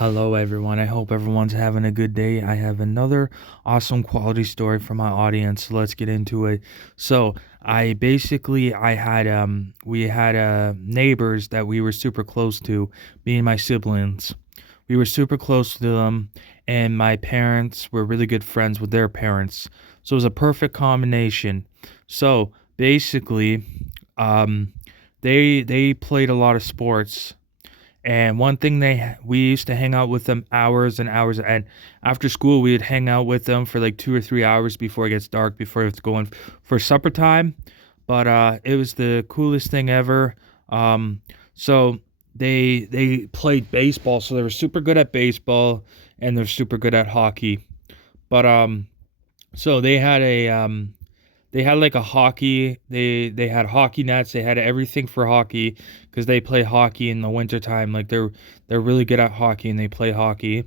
Hello, everyone. I hope everyone's having a good day. I have another awesome quality story for my audience. So let's get into it. So, I had we had neighbors that we were super close to, me and my siblings. We were super close to them, and my parents were really good friends with their parents. So it was a perfect combination. So basically, um, they played a lot of sports, and one thing we used to hang out with them hours and hours, and after school we'd hang out with them for like 2 or 3 hours before it gets dark, before it's going for supper time. But it was the coolest thing ever. Um, so they played baseball, so they were super good at baseball, and they're super good at hockey. But so they had like a hockey. They had hockey nets. They had everything for hockey because they play hockey in the wintertime. Like they're really good at hockey and they play hockey.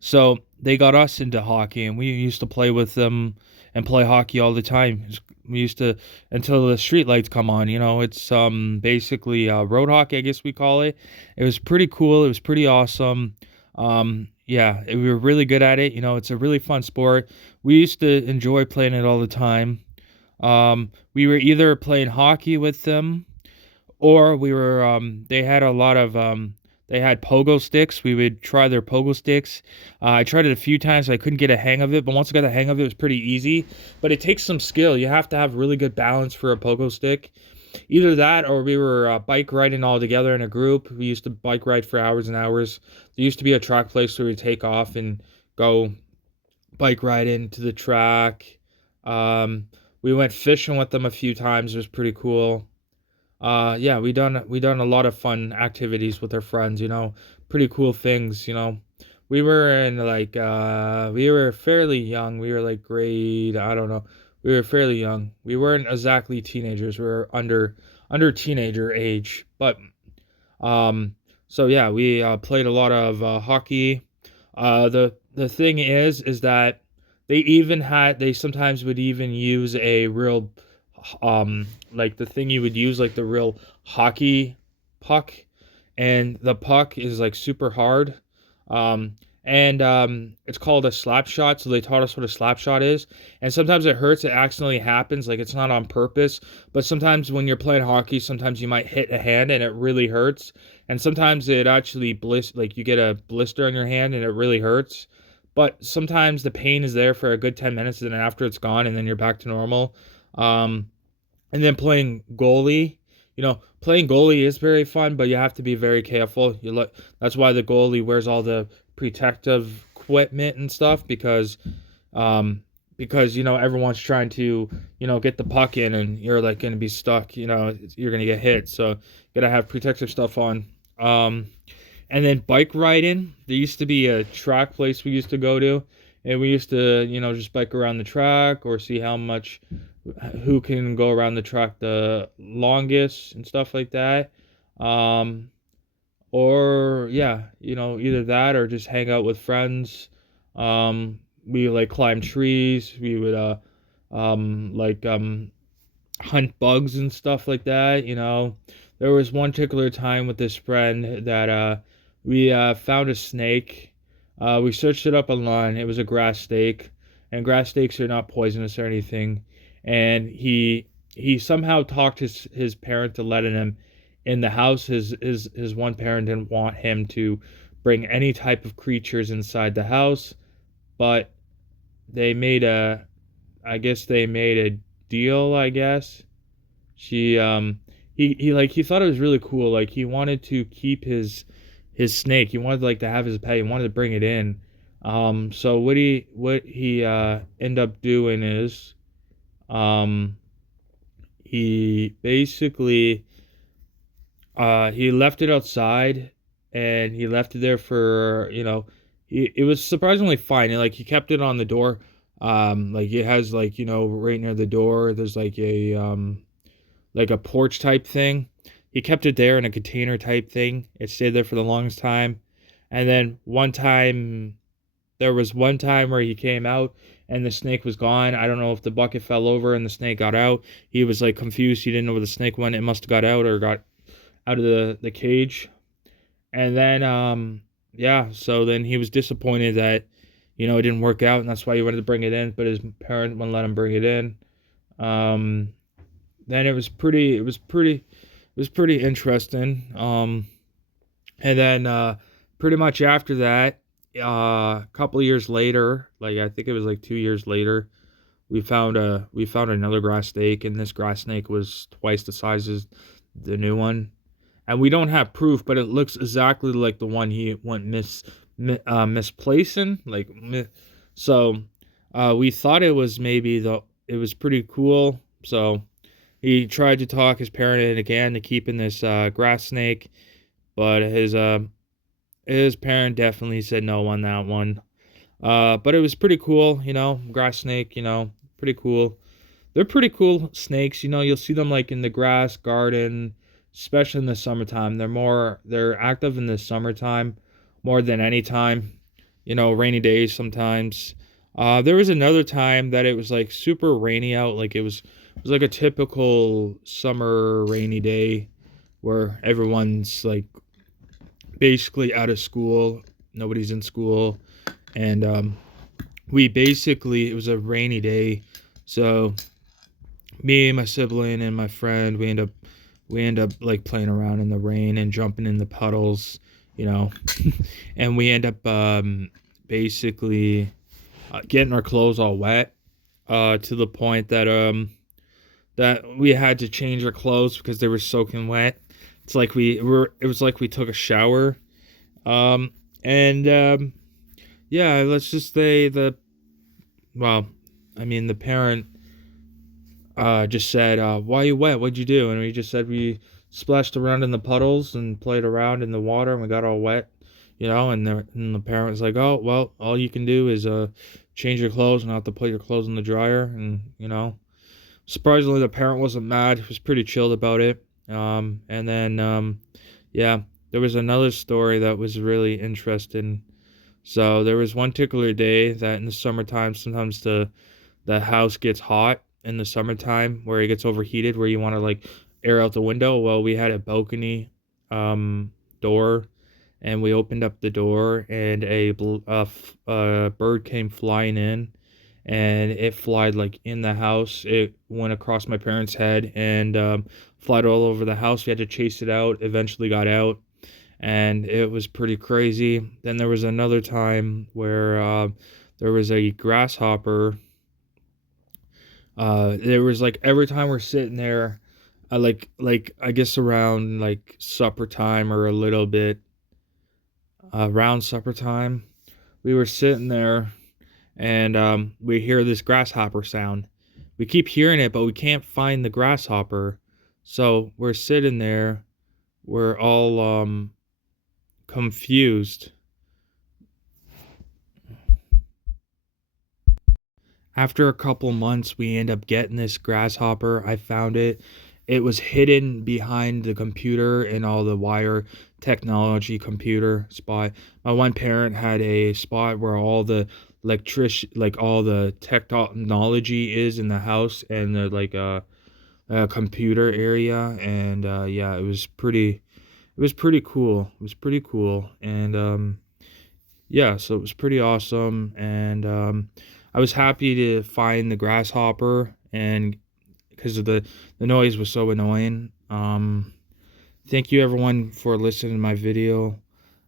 So they got us into hockey, and we used to play with them and play hockey all the time. We used to, until the street lights come on. It's basically road hockey, I guess we call it. It was pretty cool. It was pretty awesome. Yeah, we were really good at it. It's a really fun sport. We used to enjoy playing it all the time. We were either playing hockey with them, or they had a lot of, they had pogo sticks. We would try their pogo sticks. I tried it a few times. I couldn't get a hang of it, but once I got the hang of it, it was pretty easy. But it takes some skill. You have to have really good balance for a pogo stick. Either that, or we were bike riding all together in a group. We used to bike ride for hours and hours. There used to be a track place where we'd take off and go bike ride into the track. Um, we went fishing with them a few times. It was pretty cool. Yeah, we done a lot of fun activities with our friends. Pretty cool things. We were in like we were fairly young. We were like grade, I don't know. We were fairly young. We weren't exactly teenagers. We were under teenager age. But um, so yeah, we played a lot of hockey. The thing is that they sometimes would even use a real, like the thing you would use, like the real hockey puck, and the puck is like super hard. And It's called a slap shot. So they taught us what a slap shot is, and sometimes it hurts. It accidentally happens, like it's not on purpose. But sometimes when you're playing hockey, sometimes you might hit a hand and it really hurts, and sometimes it actually like you get a blister on your hand and it really hurts. But sometimes the pain is there for a good 10 minutes, and then after it's gone, and then you're back to normal. Um, and then playing goalie is very fun, but you have to be very careful. That's why the goalie wears all the protective equipment and stuff, um because everyone's trying to get the puck in, and you're like going to be stuck. You're going to get hit, so you got to have protective stuff on. um and then bike riding, there used to be a track place we used to go to, and we used to just bike around the track, or see who can go around the track the longest and stuff like that. Um, or yeah, either that or just hang out with friends. We like climb trees. We would like hunt bugs and stuff like that. There was one particular time with this friend that we found a snake. We searched it up online. It was a grass snake, and grass snakes are not poisonous or anything. And he somehow talked his parent to letting him in the house. His one parent didn't want him to bring any type of creatures inside the house, but they made a I guess they made a deal, I guess. She he thought it was really cool. Like, he wanted to keep his snake. He wanted like to have his pet. He wanted to bring it in. So what he ended up doing is, um he basically he left it outside, and he left it there for, it was surprisingly fine. Like, he kept it on the door. Like, it has, like, right near the door, there's like a porch type thing. He kept it there in a container type thing. It stayed there for the longest time. And then there was one time where he came out and the snake was gone. I don't know if the bucket fell over and the snake got out. He was like confused. He didn't know where the snake went. It must have got out, or got out of the cage. And then yeah, so then he was disappointed that, it didn't work out, and that's why he wanted to bring it in, but his parent wouldn't let him bring it in. Um, then it was pretty interesting. And then pretty much after that, a couple of years later, like I think it was like 2 years later, we found another grass snake, and this grass snake was twice the size as the new one. And we don't have proof, but it looks exactly like the one he went misplacing. So we thought it was maybe it was pretty cool. So he tried to talk his parent in again to keeping this grass snake, but his parent definitely said no on that one. But it was pretty cool, grass snake, pretty cool. They're pretty cool snakes, you'll see them like in the grass garden, especially in the summertime. They're active in the summertime more than any time, rainy days sometimes. There was another time that it was like super rainy out, like it was like a typical summer rainy day where everyone's like basically out of school, nobody's in school, and it was a rainy day, so me, my sibling, and my friend, we end up like playing around in the rain and jumping in the puddles, you know, and we end up basically getting our clothes all wet, to the point that we had to change our clothes because they were soaking wet. It was like we took a shower, and yeah, let's just say well, I mean, the parent just said, "Why you wet? What'd you do?" And we just said we splashed around in the puddles and played around in the water, and we got all wet, And the parent was like, "Oh, well, all you can do is change your clothes and not have to put your clothes in the dryer." And surprisingly, the parent wasn't mad. He was pretty chilled about it. And then yeah, there was another story that was really interesting. So there was one particular day that in the summertime, sometimes the house gets hot in the summertime where it gets overheated where you want to like air out the window. Well, we had a balcony door, and we opened up the door, and a bird came flying in, and it flied like in the house. It went across my parents' head and flied all over the house. We had to chase it out, eventually got out, and it was pretty crazy. Then there was another time where there was a grasshopper. There was like every time we're sitting there, like I guess around like supper time or a little bit around supper time, we were sitting there, and we hear this grasshopper sound. We keep hearing it, but we can't find the grasshopper. So we're sitting there, we're all confused. After a couple months, we end up getting this grasshopper. I found it. It was hidden behind the computer and all the wire technology computer spot. My one parent had a spot where all the like all the technology is in the house, and the computer area, and yeah, it was pretty cool. It was pretty cool, and yeah, so it was pretty awesome, and I was happy to find the grasshopper, and because of the noise was so annoying. Thank you everyone for listening to my video.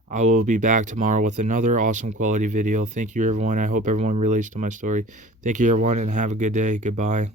I will be back tomorrow with another awesome quality video. Thank you everyone. I hope everyone relates to my story. Thank you everyone, and have a good day. Goodbye.